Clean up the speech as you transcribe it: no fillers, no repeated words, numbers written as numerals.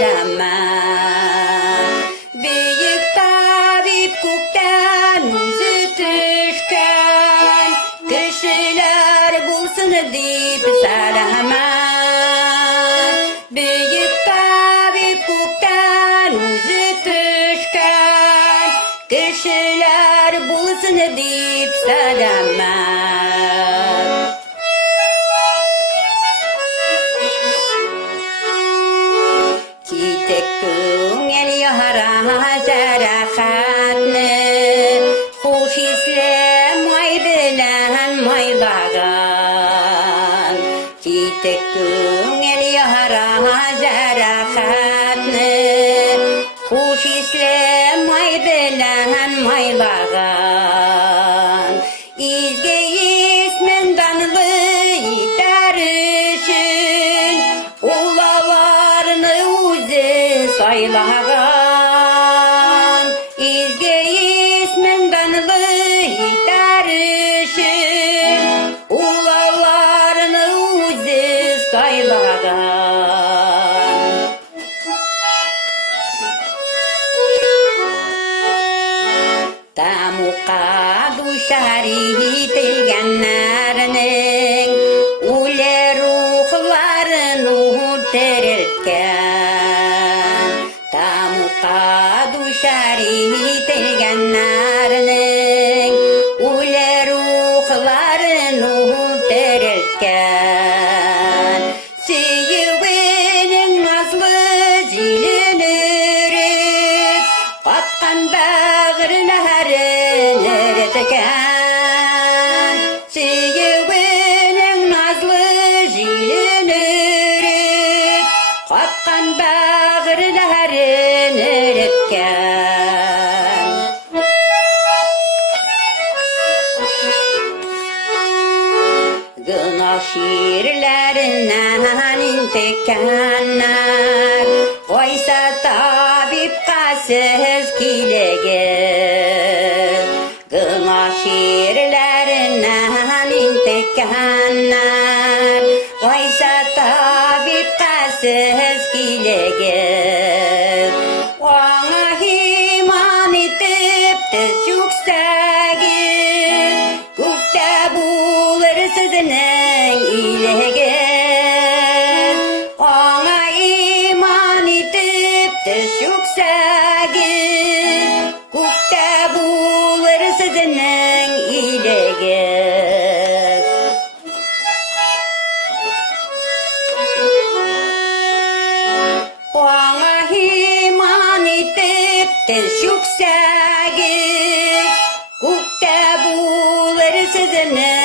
selamet. Büyük tabip kuktan yüzü düşken, kişiler bulsun deyip selamet. Büyük tabip kuktan yüzü düşken, kişiler bulsun deyip selamet. Kitektung el yahara jarahatne, hoş isle may bilen maylagan. Kitektung el yahara jarahatne, hoş isle may bilen maylagan. İzge ismen danlı yitarışın, ulalarını saylagan. İzge ismen danlı yitarışın, ulalarını saylagan. Tamuqa duşari tilgenlerinin ule ruhlarını teriltken. Tamuqa duşari tilgenlerinin ule ruhlarını teriltken. Siyivinin nazlı zilinirip, katkan bağırlarını eretken. Siyivinin nazlı zilinirip, katkan bağırlarını eretken. Gına şiirlerinden intekenler, oysa tabip kasız kilegir. Gına şiirlerinden intekenler, oysa tabip kasız kilegir. Ona iman etip de yüksegir, gökte bulur sizinin ilegir. Ona iman etip de yüksegir, gökte bulur sizinin ilegir. Ona iman etip de yüksegir, gökte bulur sizinin